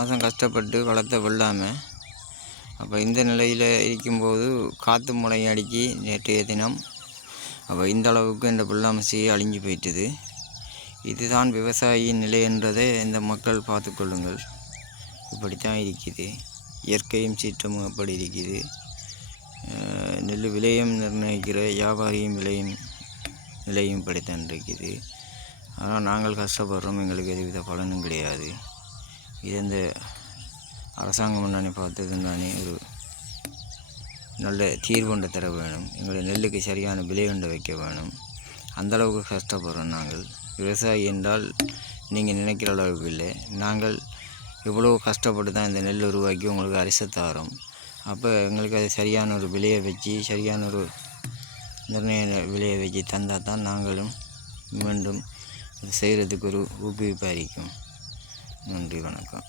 மாதம் கஷ்டப்பட்டு வளர்த்த வெள்ளாமை அப்போ இந்த நிலையில் இருக்கும்போது காற்று முளையும் அடிக்கி நேற்றைய தினம் அப்போ இந்த அளவுக்கு இந்த வெள்ளாமை அழிஞ்சு போயிட்டுது. இதுதான் விவசாயியின் நிலை என்றதை இந்த மக்கள் பார்த்து கொள்ளுங்கள். இப்படித்தான் இருக்குது. இயற்கையும் சீற்றமும் அப்படி இருக்குது. நெல் விலையும் நிர்ணயிக்கிற வியாபாரியும் நிலையும் இப்படித்தான் இருக்குது. ஆனால் நாங்கள் கஷ்டப்படுறோம், எங்களுக்கு எதுவித பலனும் கிடையாது. இது இந்த அரசாங்கம் முன்னாடி பார்த்ததுன்னு ஒரு நல்ல தீர்வுண்டை தர வேணும். எங்களுடைய நெல்லுக்கு சரியான விலை கொண்டு வைக்க வேணும். அந்தளவுக்கு கஷ்டப்படுறோம் நாங்கள். விவசாயி என்றால் நீங்கள் நினைக்கிற அளவுக்கு இல்லை. நாங்கள் இவ்வளோ கஷ்டப்பட்டு தான் இந்த நெல் உருவாக்கி உங்களுக்கு அரிசி தரோம். அப்போ எங்களுக்கு அது சரியான ஒரு விலையை வச்சு, சரியான ஒரு நிர்ணய விலையை வச்சு தந்தால் தான் நாங்களும் மீண்டும் செய்கிறதுக்கு ஒரு ஊக்குவிப்பாக இருக்கும். நன்றி, வணக்கம்.